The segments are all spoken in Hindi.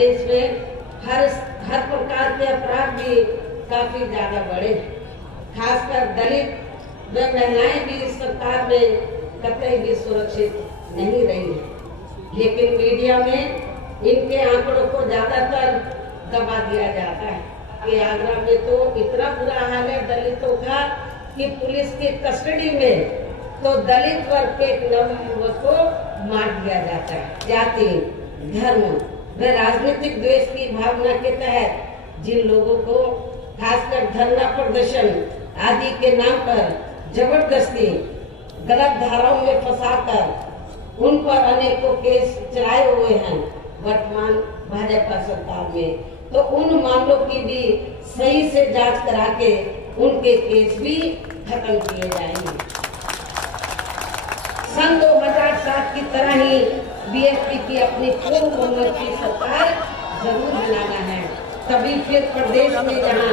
प्रदेश में हर प्रकार के अपराध भी काफी ज्यादा बढ़े, खासकर दलित व महिलाएं भी इस सरकार में कतई भी सुरक्षित नहीं रही है। लेकिन मीडिया में इनके आंकड़ों को ज्यादातर दबा दिया जाता है कि आगरा में तो इतना बुरा हाल है दलितों का कि पुलिस की कस्टडी में तो दलित वर्ग के एक नवयुवक को मार दिया जाता है। जाति, धर्म व राजनीतिक द्वेष की भावना के तहत जिन लोगों को खासकर धरना प्रदर्शन आदि के नाम पर जबरदस्ती गलत धाराओं में फंसाकर उन पर अनेकों केस चलाए हुए हैं वर्तमान भाजपा सरकार में, तो उन मामलों की भी सही से जांच करा के उनके केस भी खत्म किए जाएंगे। सन 2007 की तरह ही बीएसपी की अपनी पूर्ण बहुमत की सरकार जरूर बनाना है, तभी फिर प्रदेश में जहां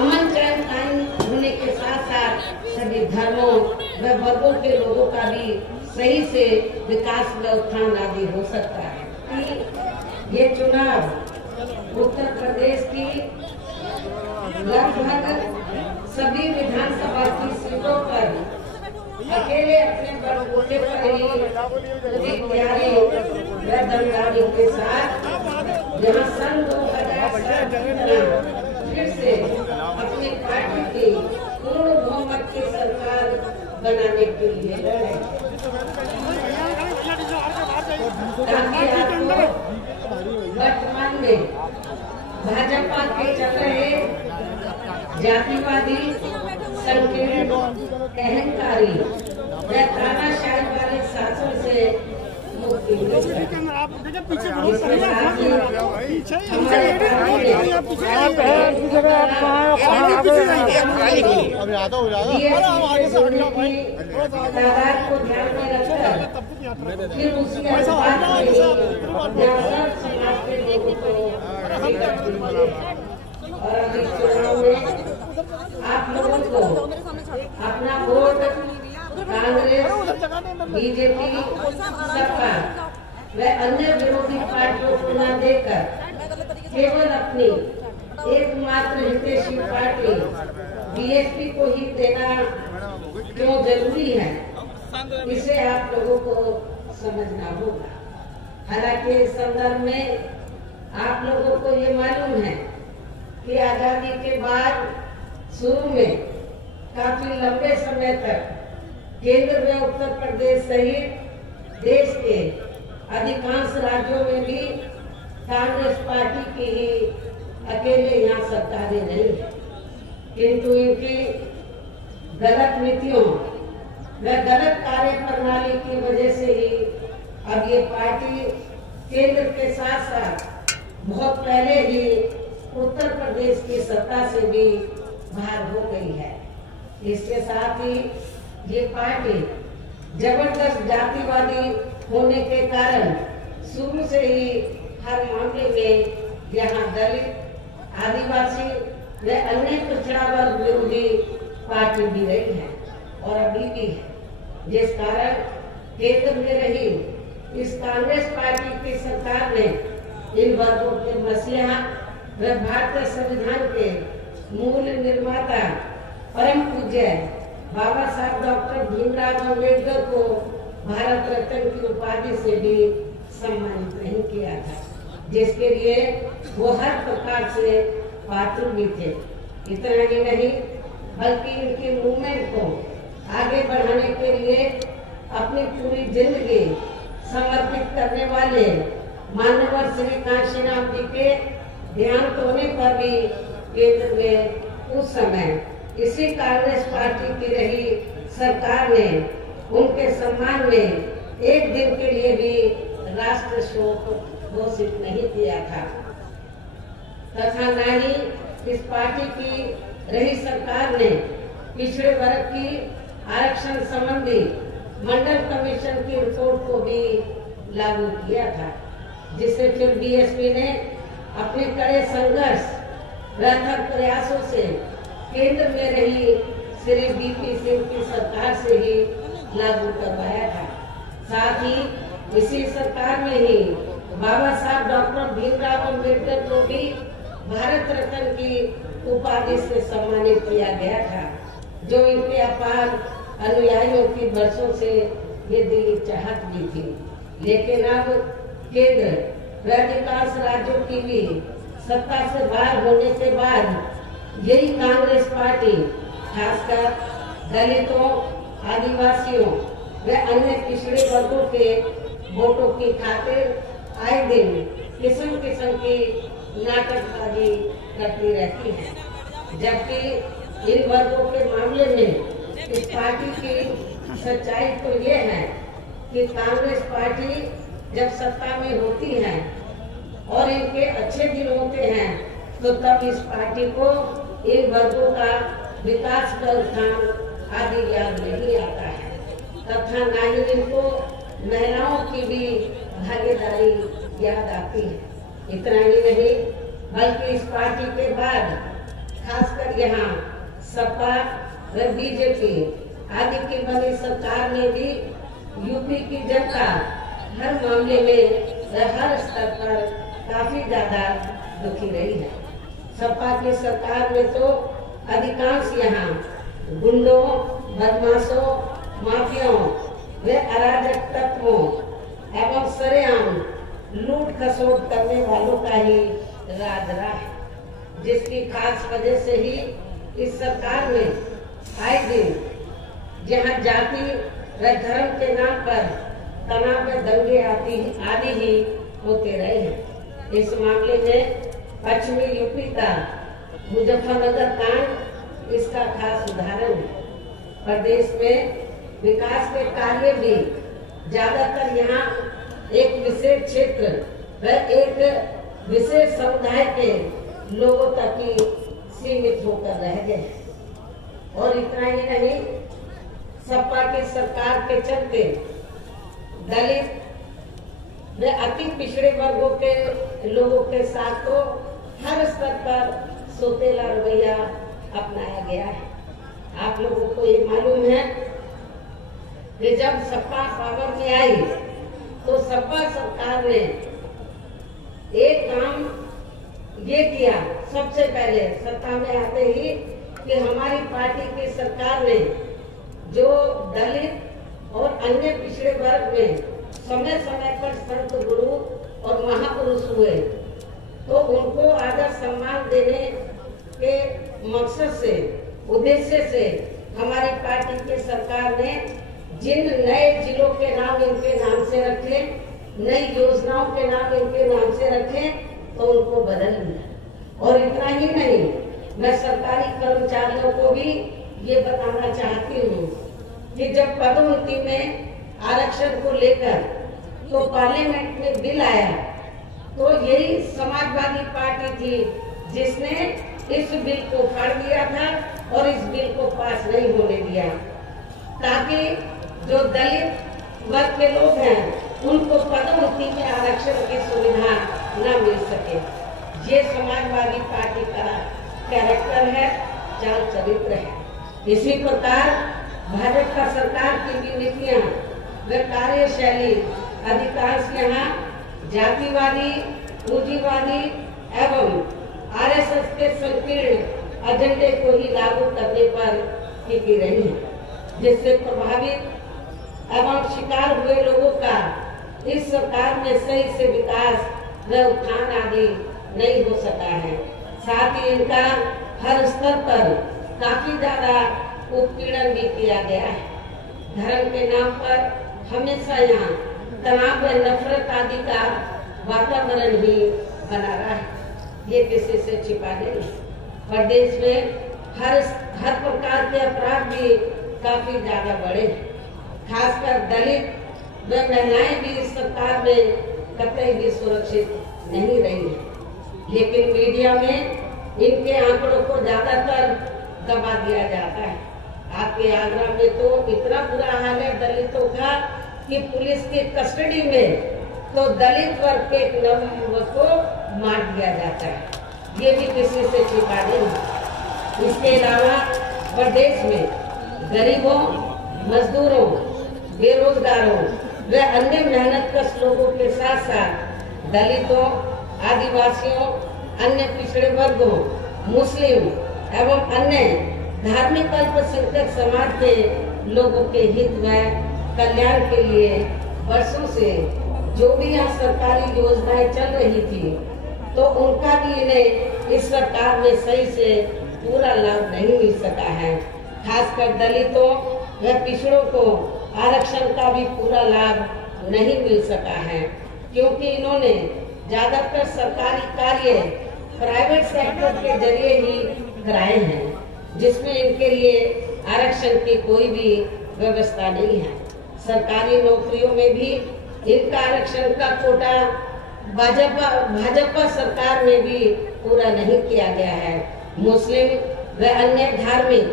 अमन चैन कायम होने के साथ साथ सभी धर्मों व वर्गों के लोगों का भी सही से विकास व उत्थान आदि हो सकता है। ये चुनाव उत्तर प्रदेश की लगभग सभी विधानसभा की सीटों पर अकेले अपने बलबूते पर ही तैयारी व दमदारी के साथ जहाँ सन 2007 फिर से अपनी पार्टी की पूर्ण बहुमत की सरकार बनाने के लिए लड़े, ताकि आपको वर्तमान में भाजपा के चल रहे जातिवादी, संकीर्ण, अहंकारी व तानाशाही वाले शासन से मुक्ति तादाद को ध्यान में रखकर फिर उसी समाज के लोगों को और अभी चुनाव में आप लोगों को अपना वोट कांग्रेस, बीजेपी, सपा व अन्य विरोधी पार्टियों को न देकर केवल अपनी एकमात्र हितैषी पार्टी बीएसपी को ही देना क्यों जरूरी है, इसे आप लोगों को समझना होगा। हालांकि इस संदर्भ में आप लोगों को ये मालूम है कि आजादी के बाद शुरू में काफी लंबे समय तक केंद्र व उत्तर प्रदेश सहित देश के अधिकांश राज्यों में भी कांग्रेस पार्टी की ही अकेले यहाँ सरकारें रही, किंतु इनकी गलत नीतियों व गलत कार्य प्रणाली की वजह से ही अब ये पार्टी केंद्र के साथ साथ बहुत पहले ही उत्तर प्रदेश की सत्ता से भी बाहर हो गई है। इसके साथ ही ये पार्टी जबरदस्त जातिवादी होने के कारण शुरू से ही हर मामले में यहाँ दलित, आदिवासी व अन्य पिछड़ा वर्ग विरोधी पार्टी भी रही है और अभी भी है, जिस कारण केंद्र में रही इस कांग्रेस पार्टी की सरकार ने इन वर्गों के मसीहा व भारतीय संविधान के मूल निर्माता परम पूज्य बाबा साहब डॉक्टर भीमराव अम्बेडकर को भारत रत्न की उपाधि से भी सम्मानित नहीं किया था, जिसके लिए वो हर प्रकार से पात्र भी थे। इतना ही नहीं बल्कि इनके मूवमेंट को आगे बढ़ाने के लिए अपनी पूरी जिंदगी समर्पित करने वाले माननीय श्री कांशीराम जी के देहांत होने पर भी केंद्र में उस समय इसी कांग्रेस पार्टी की रही सरकार ने उनके सम्मान में एक दिन के लिए भी राष्ट्र शोक घोषित नहीं किया था, तथा न ही इस पार्टी की रही सरकार ने पिछड़े वर्ग की आरक्षण संबंधी मंडल कमीशन की रिपोर्ट को भी लागू किया था, जिसे फिर बीएसपी ने अपने कड़े संघर्ष अथक प्रयासों से केंद्र में रही श्री बीपी सिंह की सरकार से ही लागू करवाया था। साथ ही इसी सरकार में ही बाबा साहब डॉक्टर भीमराव अम्बेडकर को भी भारत रत्न की उपाधि से सम्मानित किया गया था, जो इनके अपार अनुयायियों की वर्षों से ये दिली चाहत भी थी। लेकिन अब केंद्र व अधिकांश राज्यों की भी सत्ता से बाहर होने के बाद यही कांग्रेस पार्टी खासकर दलितों, आदिवासियों व अन्य पिछड़े वर्गों के वोटों की खातिर आए दिन किस्म किस्म की नाटकबाजी करती रहती है, जबकि इन वर्गों के मामले में इस पार्टी की सच्चाई तो ये है कि कांग्रेस पार्टी जब सत्ता में होती है और इनके अच्छे दिन होते हैं तो तब इस पार्टी को इन वर्गों का विकास का उत्थान आदि याद नहीं आता है तथा न ही इनको महिलाओं की भी भागीदारी याद आती है। इतना ही नहीं बल्कि इस पार्टी के बाद खासकर यहाँ सपा व बीजेपी आदि की बनी सरकार में भी यूपी की जनता हर मामले में हर स्तर पर काफी ज्यादा दुखी रही है। सपा की सरकार में तो अधिकांश यहाँ गुंडों, बदमाशों, माफियाओं व अराजक तत्वों एवं सरेआम लूट खसोट करने वालों का ही राज रहा है, जिसकी खास वजह से ही इस सरकार में आए दिन जहाँ जाति व धर्म के नाम पर तनाव व दंगे आदि ही होते रहे हैं। इस मामले में पश्चिमी यूपी का मुजफ्फरनगर कांड इसका खास उदाहरण है। प्रदेश में विकास के कार्य भी ज्यादातर यहाँ एक विशेष क्षेत्र व एक विशेष समुदाय के लोगों तक ही सीमित होकर रह गए। और इतना ही नहीं, सपा की सरकार के चलते दलित व अति पिछड़े वर्गों के लोगों के साथ तो हर स्तर पर सोतेला रवैया अपनाया गया है। आप लोगों को ये मालूम है कि जब सपा पावर में आई तो सपा सरकार ने एक काम ये किया सबसे पहले सत्ता में आते ही कि हमारी पार्टी की सरकार ने जो दलित और अन्य पिछड़े वर्ग में समय समय पर संत गुरु और महापुरुष हुए तो उनको आदर सम्मान देने के मकसद से उद्देश्य से हमारी पार्टी की सरकार ने जिन नए जिलों के नाम इनके नाम से रखे, नई योजनाओं के नाम इनके नाम से रखे तो उनको बदल दिया। और इतना ही नहीं, मैं सरकारी कर्मचारियों को भी ये बताना चाहती हूँ कि जब पदोन्नति में आरक्षण को लेकर तो पार्लियामेंट में बिल आया तो यही समाजवादी पार्टी थी जिसने इस बिल को फाड़ दिया था और इस बिल को पास नहीं होने दिया ताकि जो दलित वर्ग के लोग हैं उनको पदोन्नति में आरक्षण की सुविधा न मिल सके। ये समाजवादी पार्टी का कैरेक्टर है, चाल चरित्र है। इसी प्रकार भाजपा सरकार की भी नीतियां व कार्यशैली अधिकांश यहाँ जातिवादी, पूंजीवादी एवं आरएसएस के संकीर्ण एजेंडे को ही लागू करने पर टिकी रही है, जिससे प्रभावित एवं शिकार हुए लोगों का इस सरकार में सही से विकास व उत्थान आदि नहीं हो सका है। साथ ही इनका हर स्तर पर काफी ज्यादा उत्पीड़न भी किया गया है। धर्म के नाम पर हमेशा यहाँ तनाव व नफरत आदि का वातावरण ही बना रहा है, ये किसी से छिपा नहीं। प्रदेश में हर प्रकार के अपराध भी काफी ज्यादा बढ़े, खासकर दलित व महिलाएं भी इस सरकार में कतई भी सुरक्षित नहीं रही है। लेकिन मीडिया में इनके आंकड़ों को ज्यादातर दबा दिया जाता है। आपके आगरा में तो इतना बुरा हाल है दलितों का कि पुलिस की कस्टडी में तो दलित वर्ग के एक नवयुवक को मार दिया जाता है, ये भी किसी से छिपा नहीं। इसके अलावा प्रदेश में गरीबों, मजदूरों, बेरोजगारों व अन्य मेहनतकश लोगों के साथ साथ दलितों, आदिवासियों, अन्य पिछड़े वर्गों, मुस्लिम एवं अन्य धार्मिक अल्पसंख्यक समाज के लोगों के हित व कल्याण के लिए वर्षों से जो भी यहाँ सरकारी योजनाएं चल रही थी, तो उनका भी इन्हें इस सरकार में सही से पूरा लाभ नहीं मिल सका है। खासकर दलितों व पिछड़ों को आरक्षण का भी पूरा लाभ नहीं मिल सका है, क्योंकि इन्होंने ज्यादातर सरकारी कार्य प्राइवेट सेक्टर के जरिए ही कराए हैं, जिसमें इनके लिए आरक्षण की कोई भी व्यवस्था नहीं है। सरकारी नौकरियों में भी इनका आरक्षण का कोटा भाजपा सरकार में भी पूरा नहीं किया गया है। मुस्लिम व अन्य धार्मिक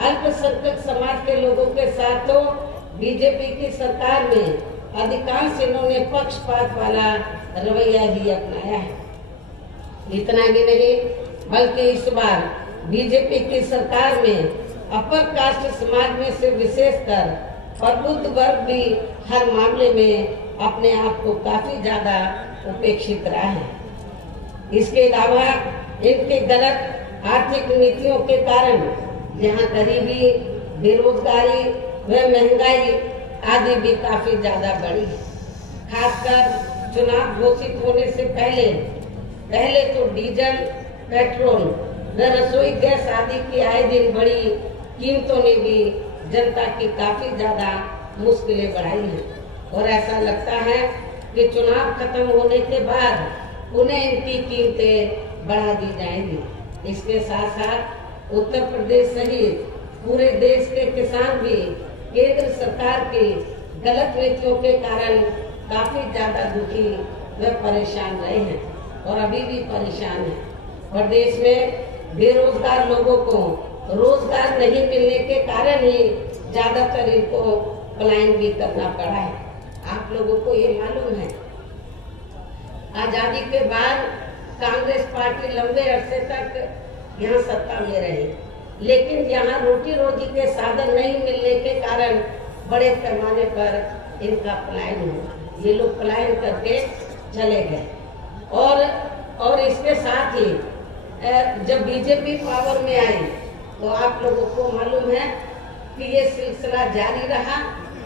अल्पसंख्यक समाज के लोगों के साथ तो बीजेपी की सरकार में अधिकांश इन्होंने पक्षपात वाला रवैया ही अपनाया है। इतना ही नहीं, बल्कि इस बार बीजेपी की सरकार में अपर कास्ट समाज में से विशेषकर प्रबुद्ध वर्ग भी हर मामले में अपने आप को काफी ज्यादा उपेक्षित रहा है। इसके अलावा इनके गलत आर्थिक नीतियों के कारण यहाँ गरीबी, बेरोजगारी व महंगाई आदि भी काफी ज्यादा बढ़ी है। खासकर चुनाव घोषित होने से पहले तो डीजल, पेट्रोल व रसोई गैस आदि की आए दिन बढ़ी कीमतों ने भी जनता की काफी ज्यादा मुश्किलें बढ़ाई हैं और ऐसा लगता है कि चुनाव खत्म होने के बाद उन्हें इनकी कीमतें बढ़ा दी जाएंगी। इसके साथ साथ उत्तर प्रदेश सहित पूरे देश के किसान भी केंद्र सरकार की गलत नीतियों के कारण काफी ज्यादा दुखी व परेशान रहे हैं और अभी भी परेशान हैं। प्रदेश में बेरोजगार लोगों को रोजगार नहीं मिलने के कारण ही ज्यादातर इनको पलायन भी करना पड़ा है। आप लोगों को ये मालूम है, आजादी के बाद कांग्रेस पार्टी लंबे अरसे तक यहाँ सत्ता में रही, लेकिन यहाँ रोटी रोजी के साधन नहीं मिलने के कारण बड़े पैमाने पर इनका पलायन हुआ। ये लोग पलायन करके चले गए और इसके साथ ही जब बीजेपी पावर में आई तो आप लोगों को मालूम है कि ये सिलसिला जारी रहा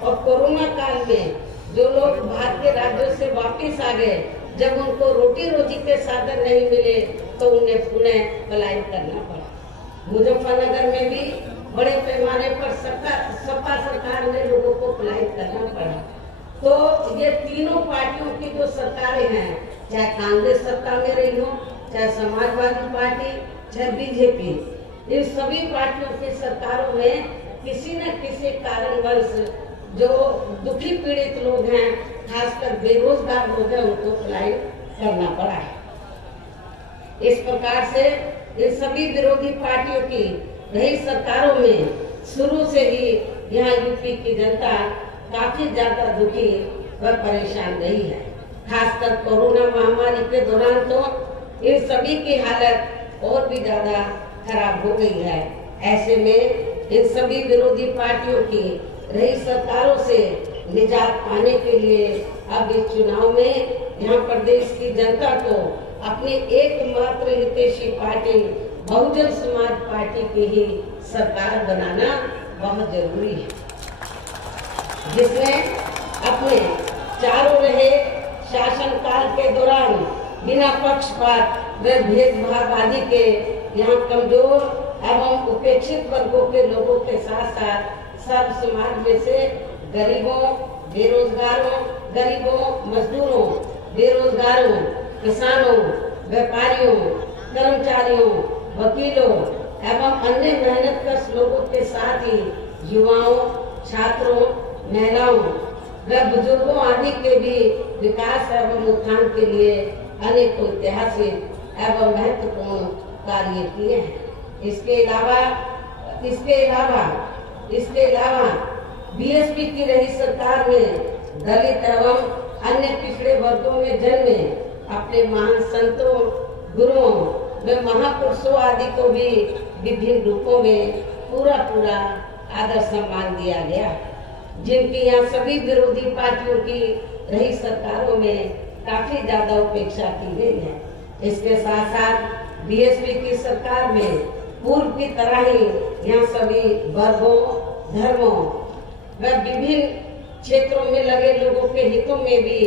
और कोरोना काल में जो लोग बाहर के राज्यों से वापस आ गए, जब उनको रोटी रोजी के साधन नहीं मिले तो उन्हें पुनः पलायन करना पड़ा। मुजफ्फरनगर में भी बड़े पैमाने पर सपा सरकार ने लोगों को पलायन करना पड़ा। तो ये तीनों पार्टियों की जो सरकारें हैं, चाहे कांग्रेस सत्ता में रही हो, चाहे समाजवादी पार्टी, चाहे बीजेपी, इन सभी पार्टियों की सरकारों में किसी न किसी कारणवश जो दुखी पीड़ित लोग हैं, खासकर बेरोजगार लोग हैं, उनको पलायन करना पड़ा है। इस प्रकार से इन सभी विरोधी पार्टियों की रही सरकारों में शुरू से ही यहाँ यूपी की जनता काफी ज्यादा दुखी व परेशान रही है। खासकर कोरोना महामारी के दौरान तो इन सभी की हालत और भी ज्यादा खराब हो गई है। ऐसे में इन सभी विरोधी पार्टियों की रही सरकारों से निजात पाने के लिए अब इस चुनाव में यहाँ प्रदेश की जनता को अपनी एकमात्र हितैषी पार्टी बहुजन समाज पार्टी की ही सरकार बनाना बहुत जरूरी है, जिसमें अपने चारों रहे शासनकाल के दौरान बिना पक्षपात व भेदभाव आदि के यहाँ कमजोर एवं उपेक्षित वर्गों के लोगों के साथ साथ सब समाज में से गरीबों, मजदूरों, बेरोजगारों, किसानों, व्यापारियों, कर्मचारियों, वकीलों एवं अन्य मेहनतकश लोगों के साथ ही युवाओं, छात्रों, महिलाओं व बुजुर्गों आदि के भी विकास एवं उत्थान के लिए अनेक ऐतिहासिक एवं महत्वपूर्ण कार्य किए हैं। इसके अलावा बीएसपी की रही सरकार में दलित एवं अन्य पिछड़े वर्गों में जन्मे अपने महान संतों, गुरुओं व महापुरुषों आदि को भी विभिन्न रूपों में पूरा आदर सम्मान दिया गया, जिनकी यहाँ सभी विरोधी पार्टियों की रही सरकारों में काफी ज्यादा उपेक्षा की गई है। इसके साथ साथ बीएसपी की सरकार में पूर्व की तरह ही यहाँ सभी वर्गों, धर्मों व विभिन्न क्षेत्रों में लगे लोगों के हितों में भी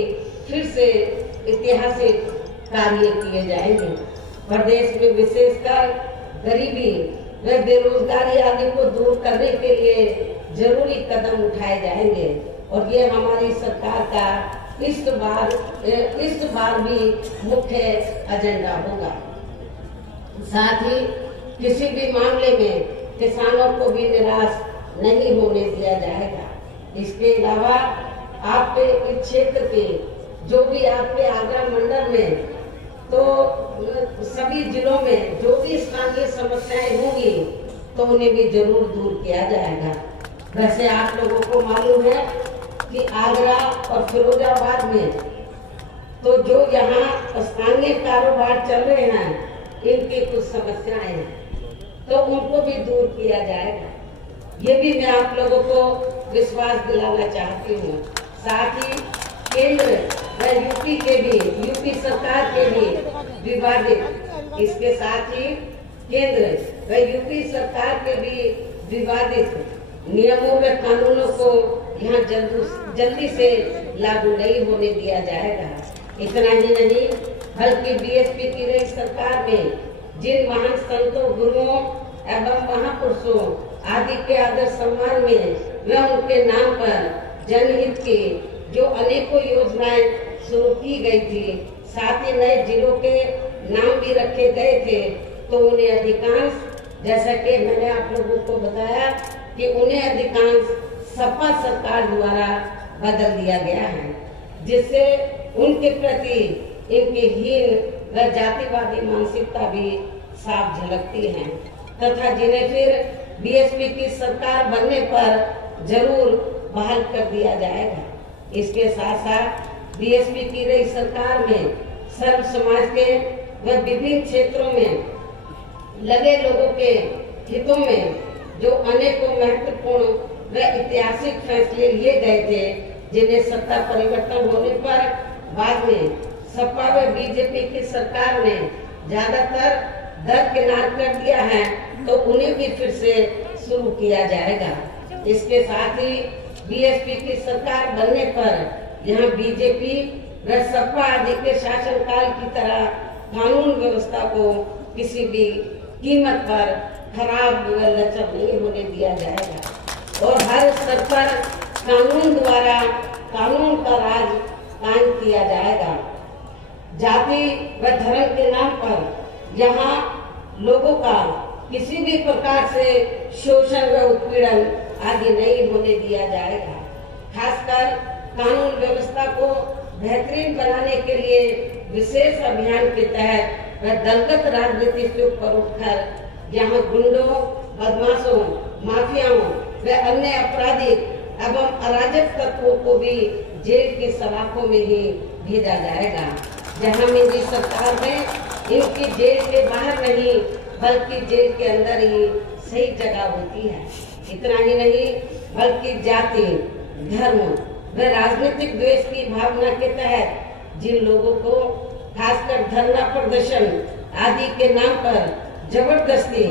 फिर से ऐतिहासिक कार्य किए जाएंगे। प्रदेश में विशेषकर गरीबी व बेरोजगारी आदि को दूर करने के लिए जरूरी कदम उठाए जाएंगे और ये हमारी सरकार का इस बार भी मुख्य एजेंडा होगा। साथ ही किसी भी मामले में किसानों को भी निराश नहीं होने दिया जाएगा। इसके अलावा आपके इस क्षेत्र के जो भी आपके आगरा मंडल में तो सभी जिलों में जो भी स्थानीय समस्याएं होंगी तो उन्हें भी जरूर दूर किया जाएगा। वैसे आप लोगों को मालूम है कि आगरा और फिरोजाबाद में तो जो यहाँ स्थानीय कारोबार चल रहे हैं इनकी कुछ समस्याएं हैं तो उनको भी दूर किया जाएगा। ये भी मैं आप लोगों को विश्वास दिलाना चाहती हूँ। साथ ही केंद्र व यूपी सरकार के भी विवादित, इसके साथ ही केंद्र व यूपी सरकार के भी विवादित नियमों व कानूनों को यहाँ जल्दी से लागू नहीं होने दिया जाएगा। इतना ही नहीं बल्कि बीएसपी की रही सरकार में जिन महान संतों, गुरुओं एवं महापुरुषों आदि के आदर सम्मान में व उनके नाम पर जनहित की जो अनेकों योजनाएं शुरू की गई थी, साथ ही नए जिलों के नाम भी रखे गए थे, तो उन्हें अधिकांश, जैसा कि मैंने आप लोगों को बताया कि उन्हें अधिकांश सपा सरकार द्वारा बदल दिया गया है, जिससे उनके प्रति इनकी हीन व जातिवादी मानसिकता भी साफ झलकती है तथा जिन्हें फिर बीएसपी की सरकार बनने पर जरूर बहाल कर दिया जाएगा। इसके साथ साथ बीएसपी की रही सरकार में सर्व समाज के व विभिन्न क्षेत्रों में लगे लोगों के हितों में जो अनेकों महत्वपूर्ण व ऐतिहासिक फैसले लिए गए थे, जिन्हें सत्ता परिवर्तन होने पर बाद में सपा व बीजेपी की सरकार ने ज्यादातर दरकिनार कर दिया है, तो उन्हें भी फिर से शुरू किया जाएगा। इसके साथ ही बीएसपी की सरकार बनने पर यहाँ बीजेपी व सपा आदि के शासनकाल की तरह कानून व्यवस्था को किसी भी कीमत पर खराब व लचर नहीं होने दिया जाएगा और हर स्तर पर कानून द्वारा कानून का राज कायम किया जाएगा। जाति व धर्म के नाम पर यहाँ लोगों का किसी भी प्रकार से शोषण व उत्पीड़न आदि नहीं होने दिया जाएगा। खासकर कानून व्यवस्था को बेहतरीन बनाने के लिए विशेष अभियान के तहत व दलगत राजनीति से ऊपर उठकर यहाँ गुंडों, बदमाशों, माफियाओं व अन्य आपराधिक एवं अराजक तत्वों को भी जेल की सलाखों में ही भेजा जाएगा। जहाँ मेरी सरकार में इनकी जेल के बाहर नहीं बल्कि जेल के अंदर ही सही जगह होती है। इतना ही नहीं बल्कि जाति, धर्म व राजनीतिक द्वेष की भावना के तहत जिन लोगों को खासकर धरना प्रदर्शन आदि के नाम पर जबरदस्ती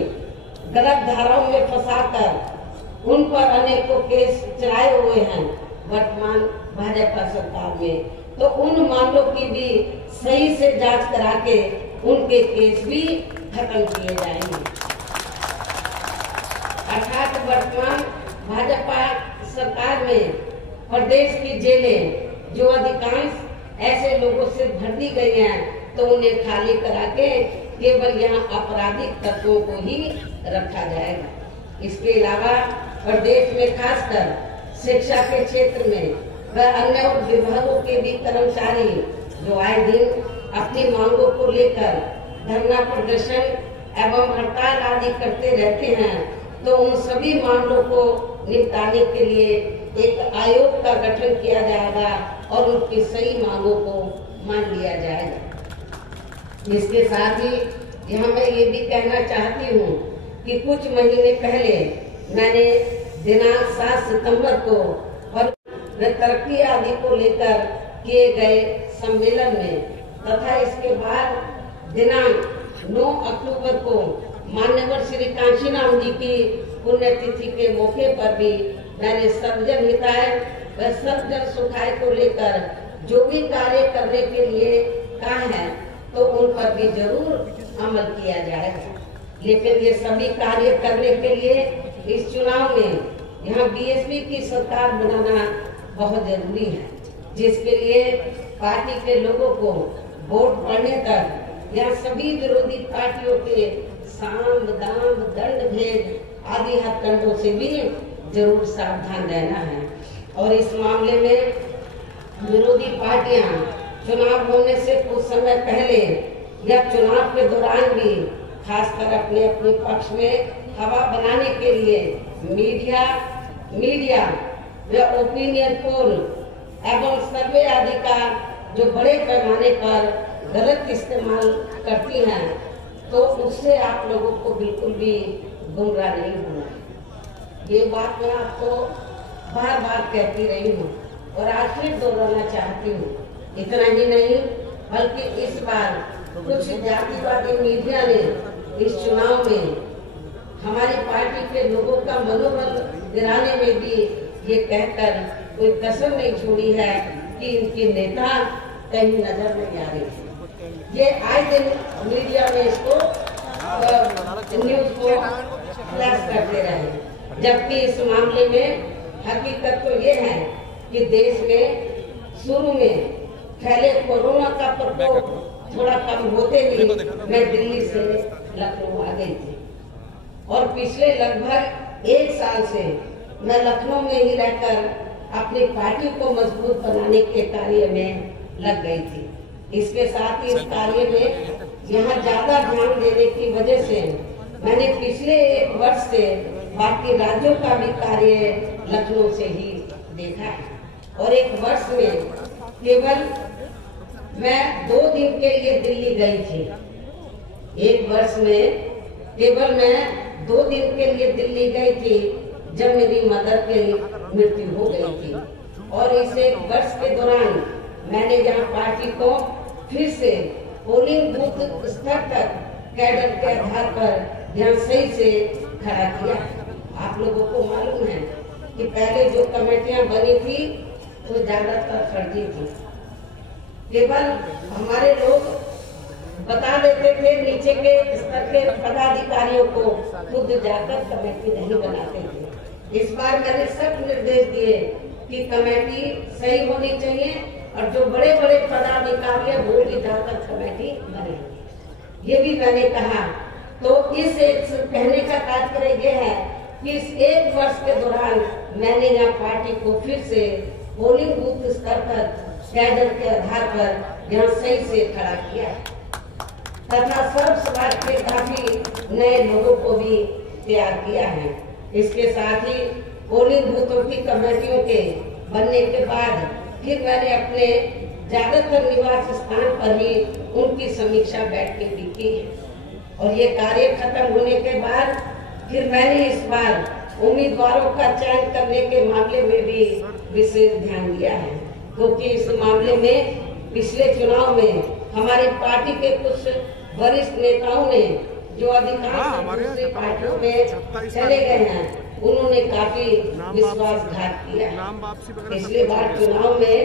गलत धाराओं में फंसाकर उन पर अनेकों केस चलाए हुए हैं वर्तमान भाजपा सरकार में, तो उन मामलों की भी सही से जांच करा के उनके केस भी खत्म किए जाएंगे। अर्थात वर्तमान भाजपा सरकार में प्रदेश की जेलें जो अधिकांश ऐसे लोगों से भर दी गई हैं, तो उन्हें खाली करा के केवल यहाँ आपराधिक तत्वों को ही रखा जाएगा। इसके अलावा प्रदेश में खासकर शिक्षा के क्षेत्र में व अन्य विभागों के भी कर्मचारी जो आए दिन अपनी मांगों को लेकर धरना प्रदर्शन एवं हड़ताल आदि करते रहते हैं, तो उन सभी मामलों को निपटाने के लिए एक आयोग का गठन किया जाएगा और उनकी सही मांगों को मान लिया जाएगा। इसके साथ ही यहाँ मैं ये भी कहना चाहती हूँ कि कुछ महीने पहले मैंने दिनांक 7 सितंबर को और तरक्की आदि को लेकर किए गए सम्मेलन में तथा इसके बाद दिनांक 9 अक्टूबर को मान्यवर श्री कांशीराम जी की पुण्यतिथि के मौके पर भी मैंने सर्वजन हिताय व सर्वजन सुखाय को लेकर जो भी कार्य करने के लिए कहा है तो उन पर भी जरूर अमल किया जाएगा। लेकिन ये सभी कार्य करने के लिए इस चुनाव में यहाँ बीएसपी की सरकार बनाना बहुत जरूरी है, जिसके लिए पार्टी के लोगों को वोट पड़ने तक यहाँ सभी विरोधी पार्टियों के साम दाम दंड भेद आदि हथकंडों से भी जरूर सावधान रहना है। और इस मामले में विरोधी पार्टियां चुनाव होने से कुछ समय पहले या चुनाव के दौरान भी खासकर अपने अपने पक्ष में हवा बनाने के लिए मीडिया व ओपिनियन पोल एवं सर्वे आदि का जो बड़े पैमाने पर गलत इस्तेमाल करती हैं, तो उससे आप लोगों को बिल्कुल भी गुमराह नहीं होना। ये बात मैं आपको बार बार कहती रही हूँ और आज फिर दोहराना चाहती हूँ। इतना ही नहीं बल्कि इस बार कुछ जातिवादी मीडिया ने इस चुनाव में हमारी पार्टी के लोगों का मनोबल गिराने में भी ये कहकर कोई कसर नहीं छोड़ी है कि इनके नेता कहीं नजर नहीं आ रहे। ये आए दिन मीडिया में इसको न्यूज को फ्लैश करते रहे, जबकि इस मामले में हकीकत तो ये है कि देश में शुरू में फैले कोरोना का प्रकोप थोड़ा कम होते ही मैं दिल्ली से लखनऊ आ गई थी और पिछले लगभग 1 साल से मैं लखनऊ में ही रहकर अपनी पार्टी को मजबूत बनाने के कार्य में लग गई थी। इसके साथ ही इस कार्य में यहाँ ज्यादा ध्यान देने की वजह से मैंने पिछले 1 वर्ष से बाकी राज्यों का भी कार्य लखनऊ से ही देखा है और 1 वर्ष में केवल मैं 2 दिन के लिए दिल्ली गई थी। 1 वर्ष में केवल मैं 2 दिन के लिए दिल्ली गई थी जब मेरी मदर की मृत्यु हो गई थी और इस 1 वर्ष के दौरान मैंने यहाँ पार्टी को फिर से पोलिंग बूथ स्तर तक कैडर के आधार पर यहाँ सही से खड़ा किया। आप लोगों को मालूम है कि पहले जो कमेटियां बनी थी तो ज्यादातर फर्जी थी। केवल हमारे लोग बता देते थे, नीचे के स्तर के पदाधिकारियों को खुद जाकर कमेटी नहीं बनाते थे। इस बार मैंने सख्त निर्देश दिए कि कमेटी सही होनी चाहिए और जो बड़े बड़े पदाधिकारी हैं वो भी जाकर कमेटी बने। ये भी मैंने कहा। तो इस कहने का तात्पर्य ये है कि इस 1 वर्ष के दौरान मैंने यहाँ पार्टी को फिर से पोलिंग बूथ स्तर पर कैडर के आधार पर यहाँ सही से खड़ा किया तथा सर्व समाज के काफी नए लोगों को भी तैयार किया है। इसके साथ ही पोलिंग बूथों की कमेटियों के बनने के बाद फिर मैंने अपने ज्यादातर निवास स्थान पर ही उनकी समीक्षा बैठकें भी की और ये कार्य खत्म होने के बाद फिर मैंने इस बार उम्मीदवारों का चयन करने के मामले में भी विशेष ध्यान दिया है, क्योंकि इस मामले में पिछले चुनाव में हमारी पार्टी के कुछ वरिष्ठ नेताओं ने जो अधिकांश दूसरी पार्टियों में चले गए हैं, उन्होंने काफी विश्वासघात किया। पिछली बार चुनाव में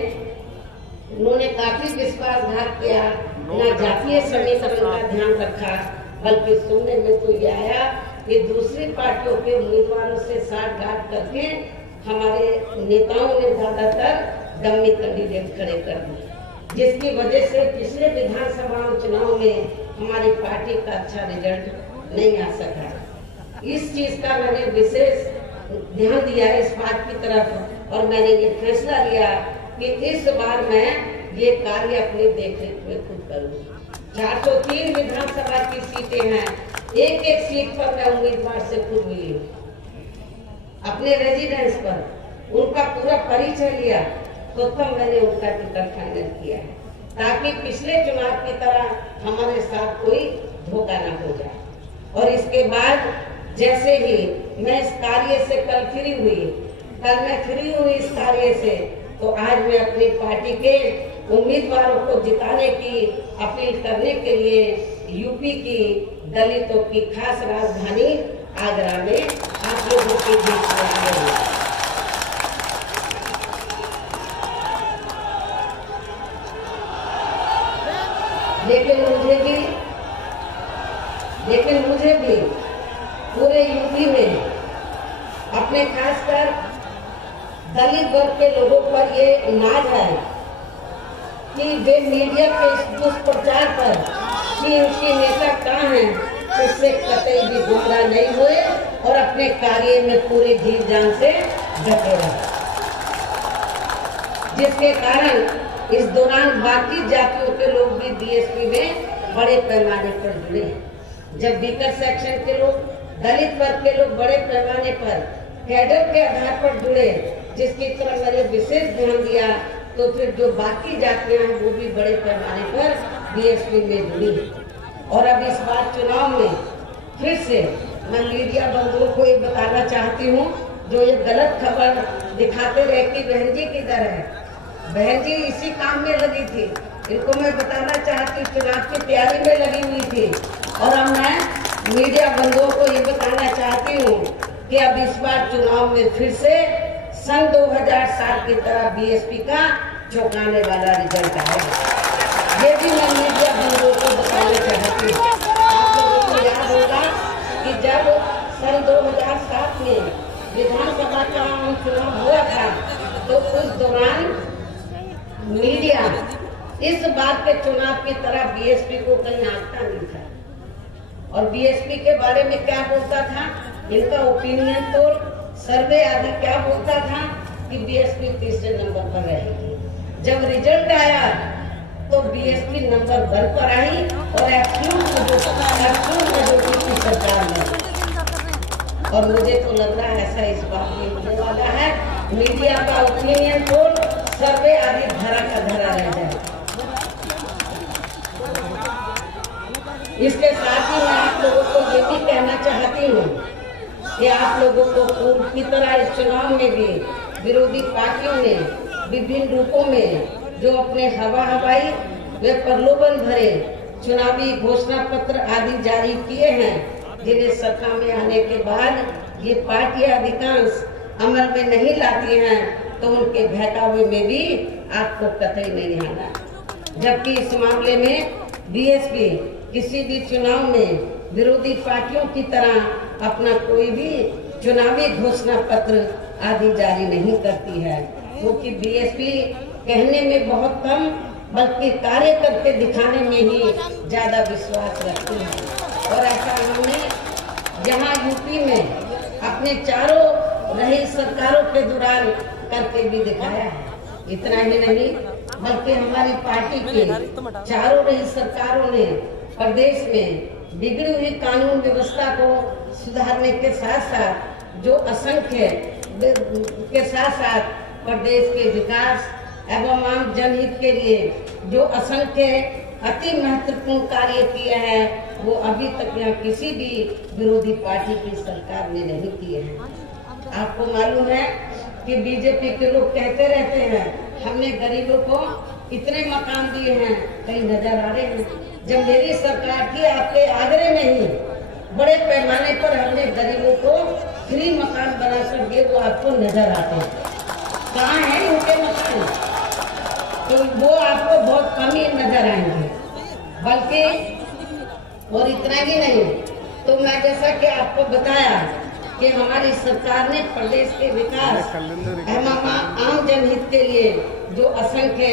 उन्होंने काफी विश्वासघात किया, न जातीय समीकरण का ध्यान रखा, बल्कि सुनने में तो ये आया कि दूसरी पार्टियों के उम्मीदवारों से साठगांठ करके हमारे नेताओं ने ज्यादातर डमी कैंडिडेट खड़े कर दिए, जिसकी वजह से पिछले विधानसभा चुनाव में हमारी पार्टी का अच्छा रिजल्ट नहीं आ सका। इस चीज का मैंने विशेष ध्यान दिया इस बात की तरफ और मैंने ये फैसला लिया कि इस बार मैं ये कार्य अपने देखरेख में खुद करूँगी। 403 विधानसभा की सीटें हैं, एक एक सीट पर मैं उम्मीदवार से खुद मिली हूँ, अपने रेजिडेंस पर उनका पूरा परिचय लिया तो तब मैंने उनका टिकट फाइनल किया है, ताकि पिछले चुनाव की तरह हमारे साथ कोई धोखा न हो जाए। और इसके बाद जैसे ही मैं इस कार्य से कल मैं फ्री हुई इस कार्य से, तो आज मैं अपनी पार्टी के उम्मीदवारों को जिताने की अपील करने के लिए यूपी की दलितों की खास राजधानी आगरा में आप लोगों के बीच में आए हैं। लेकिन मुझे भी पूरे यूपी में अपने खासकर दलित वर्ग के लोगों पर ये नाज है कि वे मीडिया के इस दुष्प्रचार पर कि उनके नेता कहाँ हैं उससे कतई भी गुमराह नहीं हुए और अपने कार्य में पूरे जी जान से डटे रहे, जिसके कारण इस दौरान बाकी जातियों के लोग भी बीएसपी में बड़े पैमाने पर जुड़े हैं। जब बीकर सेक्शन के लोग, दलित वर्ग के लोग बड़े पैमाने पर कैडर के आधार पर जुड़े, जिसकी तरफ मैंने विशेष ध्यान दिया, तो फिर जो बाकी जातियां हैं वो भी बड़े पैमाने पर बीएसपी में जुड़ी। और अब इस बार चुनाव में फिर से मैं मीडिया बंधुओं को ये बताना चाहती हूँ, जो ये गलत खबर दिखाते रहे कि बहन जी किधर है, बहन जी इसी काम में लगी थी। इनको मैं बताना चाहती हूँ चुनाव की तैयारी में लगी हुई थी। और अब मैं मीडिया बंधुओं को ये बताना चाहती हूँ कि अब इस बार चुनाव में फिर से सन 2007 की तरह बीएसपी का चौंकाने वाला रिजल्ट आएगा। ये भी मैं मीडिया बंधुओं को बताना चाहती हूँ। आप लोगों को याद होगा कि जब सन 2007 में विधानसभा का चुनाव हुआ था, तो उस दौरान मीडिया इस बात के चुनाव की तरह बीएसपी को कहीं आंकता नहीं था। और बीएसपी के बारे में क्या बोलता था, इनका ओपिनियन पोल, सर्वे आदि क्या बोलता था कि बीएसपी तीसरे नंबर पर रहेगी। जब रिजल्ट आया तो बीएसपी नंबर 1 पर आई और एब्सोल्यूट मेजॉरिटी की सरकार में। और मुझे तो लग रहा है ऐसा इस बार भी होने वाला है। मीडिया का ओपिनियन पोल, सर्वे आदि धरा का धरा रह जाए। इसके साथ ही मैं आप लोगों को ये भी कहना चाहती हूँ कि आप लोगों को पूर्व की तरह इस चुनाव में भी विरोधी पार्टियों ने विभिन्न रूपों में जो अपने हवाई व प्रलोभन भरे चुनावी घोषणा पत्र आदि जारी किए हैं, जिन्हें सत्ता में आने के बाद ये पार्टियां अधिकांश अमल में नहीं लाती हैं, तो उनके बहकावे में भी आपको कतई नहीं आना। जबकि इस मामले में बीएसपी किसी भी चुनाव में विरोधी पार्टियों की तरह अपना कोई भी चुनावी घोषणा पत्र आदि जारी नहीं करती है, क्योंकि बीएसपी कहने में बहुत कम बल्कि कार्य करके दिखाने में ही ज्यादा विश्वास रखती है। और ऐसा उन्होंने जहां यूपी में अपने चारों रही सरकारों के दौरान करके भी दिखाया है। इतना ही नहीं बल्कि हमारी पार्टी के चारों रही सरकारों ने प्रदेश में बिगड़ी हुई कानून व्यवस्था को सुधारने के साथ साथ जो असंख्य के साथ साथ प्रदेश के विकास एवं आम जनहित के लिए जो असंख्य अति महत्वपूर्ण कार्य किए हैं, वो अभी तक यहाँ किसी भी विरोधी पार्टी की सरकार ने नहीं किए हैं। आपको मालूम है कि बीजेपी के लोग कहते रहते हैं हमने गरीबों को इतने मकान दिए हैं, कहीं नजर आ रहे हैं। जब मेरी सरकार थी आपके आगरे में ही बड़े पैमाने पर हमने गरीबों को फ्री मकान बना कर दिए, वो आपको नजर आते हैं। कहाँ है उनके मकान? तो वो आपको बहुत कम ही नजर आएंगे। बल्कि और इतना ही नहीं, तो मैं जैसा कि आपको बताया कि हमारी सरकार ने प्रदेश के विकास एवं आम जनहित के लिए जो असंख्य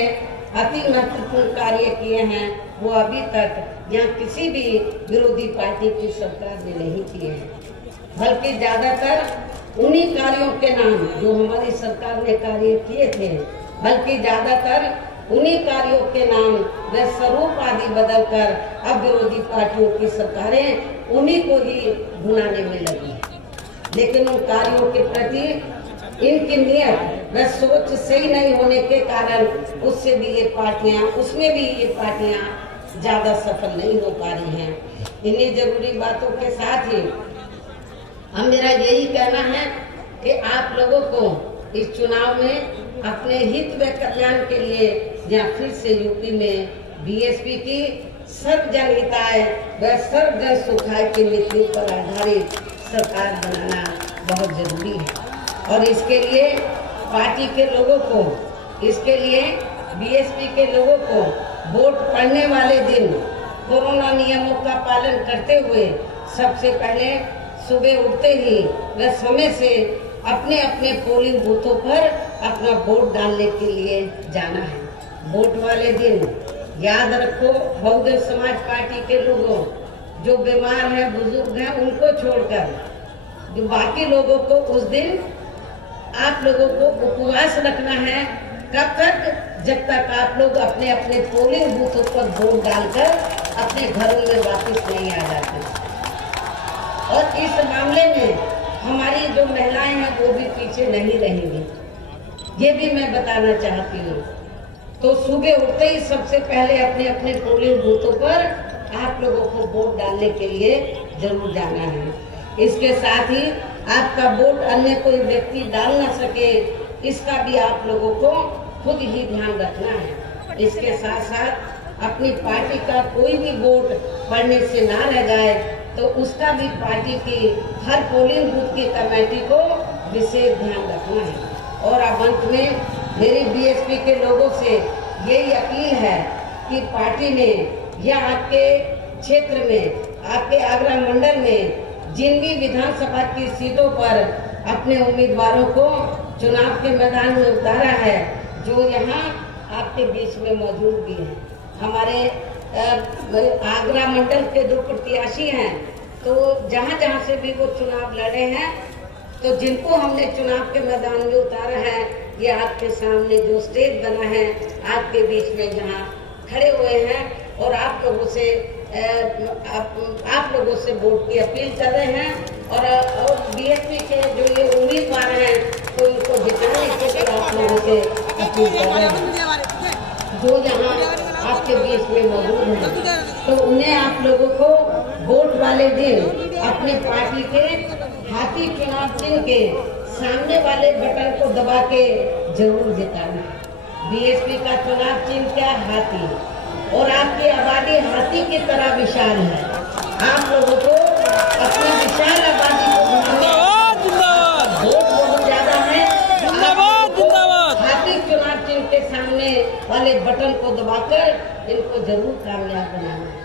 अति महत्वपूर्ण कार्य किए हैं, वो अभी तक यहाँ किसी भी विरोधी पार्टी की सरकार ने नहीं किए हैं। बल्कि ज्यादातर उन्हीं कार्यों के नाम जो हमारी सरकार ने कार्य किए थे, बल्कि ज्यादातर उन्हीं कार्यों के नाम व स्वरूप आदि बदलकर अब विरोधी पार्टियों की सरकारें उन्हीं को ही भुनाने में लगी। लेकिन उन कार्यों के प्रति इनकी नियत व सोच सही नहीं होने के कारण उसमें भी ये पार्टियां ज्यादा सफल नहीं हो पा रही हैं। इन्हीं जरूरी बातों के साथ ही हम मेरा यही कहना है कि आप लोगों को इस चुनाव में अपने हित व कल्याण के लिए या फिर से यूपी में बीएसपी की सर्व जनहिताय व सर्व जन सुखाय की नीतियों पर आधारित सरकार बनाना बहुत जरूरी है। और इसके लिए पार्टी के लोगों को, इसके लिए बीएसपी के लोगों को वोट पड़ने वाले दिन कोरोना नियमों का पालन करते हुए सबसे पहले सुबह उठते ही व समय से अपने अपने पोलिंग बूथों पर अपना वोट डालने के लिए जाना है। वोट वाले दिन याद रखो, बहुजन समाज पार्टी के लोगों, जो बीमार हैं, बुजुर्ग हैं, उनको छोड़कर जो बाकी लोगों को उस दिन आप लोगों को उपवास रखना है। कब तक? जब तक आप लोग अपने अपने पोलिंग बूथों पर वोट डालकर अपने घरों में वापस नहीं आ जाते। और इस मामले में हमारी जो महिलाएं हैं वो भी पीछे नहीं रहेंगी, ये भी मैं बताना चाहती हूँ। तो सुबह उठते ही सबसे पहले अपने अपने पोलिंग बूथों पर आप लोगों को वोट डालने के लिए जरूर जाना है। इसके साथ ही आपका वोट अन्य कोई व्यक्ति डाल न सके, इसका भी आप लोगों को खुद ही ध्यान रखना है। इसके साथ साथ अपनी पार्टी का कोई भी वोट पड़ने से ना रह जाए, तो उसका भी पार्टी की हर पोलिंग बूथ की कमेटी को विशेष ध्यान रखना है। और अब अंत में मेरी बीएसपी के लोगों से यही अपील है कि पार्टी ने या आपके क्षेत्र में, आपके आगरा मंडल में जिन भी विधानसभा की सीटों पर अपने उम्मीदवारों को चुनाव के मैदान में उतारा है, जो यहाँ आपके बीच में मौजूद भी है। हमारे आगरा मंडल के जो प्रत्याशी हैं, तो जहाँ जहाँ से भी वो चुनाव लड़े हैं, तो जिनको हमने चुनाव के मैदान में उतारा है, ये आपके सामने जो स्टेज बना है, आपके बीच में जहाँ खड़े हुए हैं और आप लोगों से वोट की अपील कर रहे हैं। और बीएसपी के जो ये उम्मीदवार हैं, तो उनको जिताने के लिए आप लोगों से अपील कर रहे हैं, जो यहाँ आपके बीच में मौजूद हैं। तो उन्हें आप लोगों को वोट वाले दिन अपने पार्टी के हाथी चुनाव चिन्ह के सामने वाले बटन को दबा के जरूर जिताना है। बीएसपी का चुनाव चिन्ह क्या? हाथी। और आपकी आबादी हाथी की तरह विशाल है। आप लोगों को अपनी विशाल आबादी को वोट बहुत ज्यादा है। हाथी चुनाव चिन्ह के सामने वाले बटन को दबाकर इनको जरूर कामयाब बनाना है।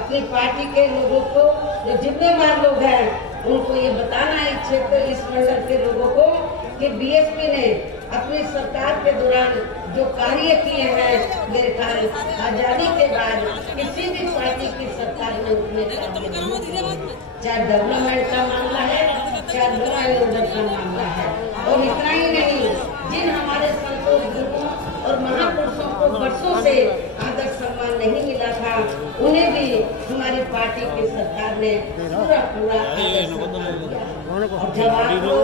अपनी पार्टी के लोगों को, जो जिम्मेदार लोग हैं, उनको ये बताना है, क्षेत्र इस मंडल के लोगों को, कि बीएसपी ने अपनी सरकार के दौरान जो कार्य किए हैं, मेरे ख्याल आजादी के बाद किसी भी पार्टी की सरकार ने उतने कार्य नहीं किए। चाहे डेवलपमेंट का मामला है, चाहे लॉ एंड ऑर्डर का मामला है। और इतना ही नहीं, जिन हमारे संतों, गुरुओं और महापुरुषों को वर्षों से आदर सम्मान नहीं मिला था, उन्हें भी हमारी पार्टी की सरकार ने पूरा आदर सम्मान दिया। और जब आप लोग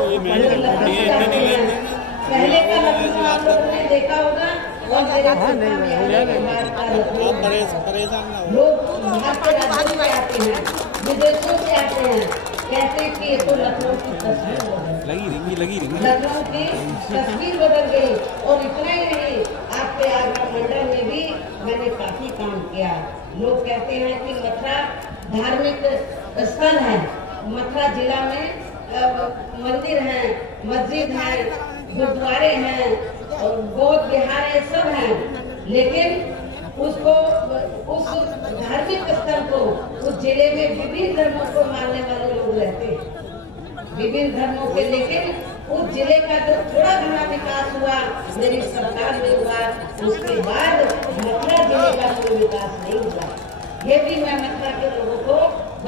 पहले का लखनऊ आप लोगों ने देखा होगा, और मेरे लोग बाहर के राज्यों से आते हैं, विदेशों से आते हैं, कहते हैं कि ये तो लखनऊ की तस्वीर लखनऊ की तस्वीर बदल गई। और इतना ही नहीं, आपके आगरा मंडल में भी मैंने काफी काम किया। लोग कहते हैं कि मथुरा धार्मिक स्थल है, मथुरा जिला में मंदिर है, मस्जिद है, गुरुद्वारे हैं और बौद्ध विहार है, सब हैं। लेकिन उसको, उस धार्मिक स्थल को, उस जिले में विभिन्न धर्मों को मानने वाले लोग रहते हैं, विभिन्न धर्मों के। लेकिन उस जिले का जो थोड़ा घना विकास हुआ, मेरी सरकार में हुआ, उसके बाद मथुरा जिले का कोई विकास नहीं हुआ। ये भी मैं मथुरा के लोगों को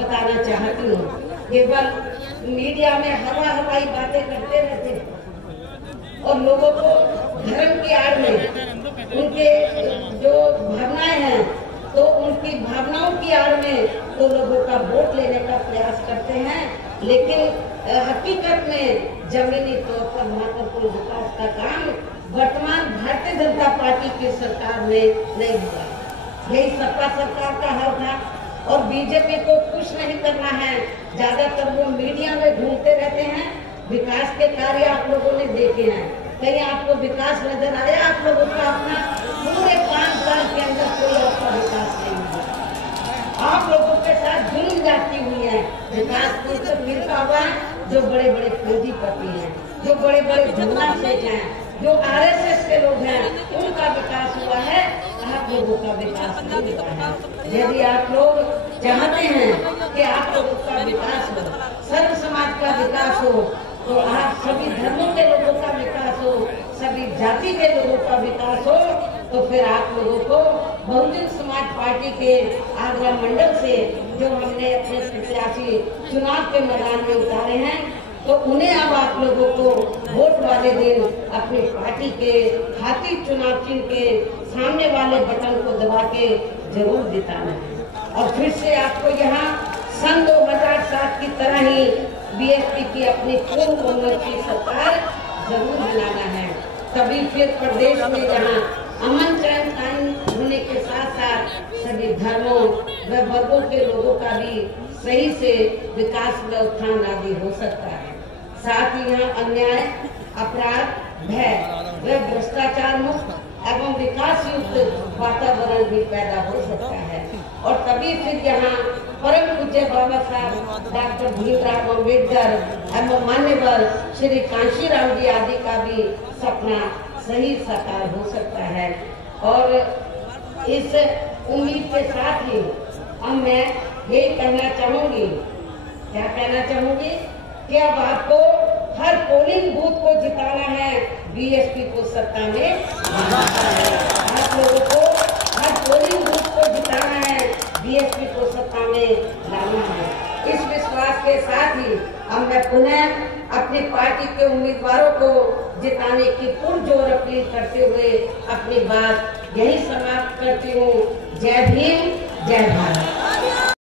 बताना चाहती हूँ। केवल मीडिया में हवाई बातें करते रहते हैं और लोगों को धर्म की आड़ में, उनके जो भावनाएं हैं, तो उनकी भावनाओं की आड़ में तो लोगों का वोट लेने का प्रयास करते हैं। लेकिन हकीकत में जमीनी तौर पर वहाँ पर कोई विकास का काम वर्तमान भारतीय जनता पार्टी की सरकार में नहीं हुआ। यही सपा सरकार का हल था। और बीजेपी को खुश नहीं करना है, ज्यादातर वो मीडिया में ढूंढते रहते हैं। विकास के कार्य आप लोगों ने देखे हैं, कहीं आपको विकास नजर आया? आप लोगों का अपना पूरे 5 साल के अंदर कोई आपका विकास नहीं हुआ। आप लोगों के साथ जुल्म जाती हुई है। विकास को सब मिलता हुआ है जो बड़े बड़े पूंजीपति हैं, जो बड़े बड़े धंधा सेठ हैं, जो RSS के लोग हैं, उनका विकास हुआ है। आप लोगों का विकास नहीं हुआ है। यदि आप लोग चाहते हैं कि आप लोगों का विकास हो, सर्व समाज का विकास हो, तो आप सभी धर्मों के लोगों का विकास हो, सभी जाति के लोगों का विकास हो, तो फिर आप लोगों को बहुजन समाज पार्टी के आगरा मंडल से जो हमने अपने प्रत्याशी चुनाव के मैदान में उतारे हैं, तो उन्हें अब आप लोगों को वोट वाले दिन अपनी पार्टी के हाथी चुनाव चिन्ह के सामने वाले बटन को दबा के जरूर जिताना है। और फिर से आपको यहाँ सन 2007 की तरह ही BSP की अपनी पूर्ण बहुमत की सरकार जरूर बनाना है। तभी फिर प्रदेश में जहाँ अमन चैन कायम होने के साथ साथ सभी धर्मों व वर्गों के लोगों का भी सही से विकास व उत्थान आदि हो सकता है। साथ ही यहाँ अन्याय, अपराध, भय व भ्रष्टाचार मुक्त एवं विकास युक्त वातावरण भी पैदा हो सकता है। और तभी फिर यहाँ परम पूज्य बाबा साहब डॉक्टर भीमराव अम्बेडकर एवं मान्यवर श्री कांशीराम जी आदि का भी सपना सही साकार हो सकता है। और इस उम्मीद के साथ ही अब मैं ये कहना चाहूंगी, क्या कहना चाहूंगी कि अब आपको हर पोलिंग बूथ को जिताना है, BSP को सत्ता में लाना है। आप लोगों को हर पोलिंग बूथ को जिताना है, BSP को सत्ता में लाना है। इस विश्वास के साथ ही अब मैं पुनः अपनी पार्टी के उम्मीदवारों को जिताने की पुरजोर अपील करते हुए अपनी बात यही समाप्त करती हूँ। जय भीम, जय भारत।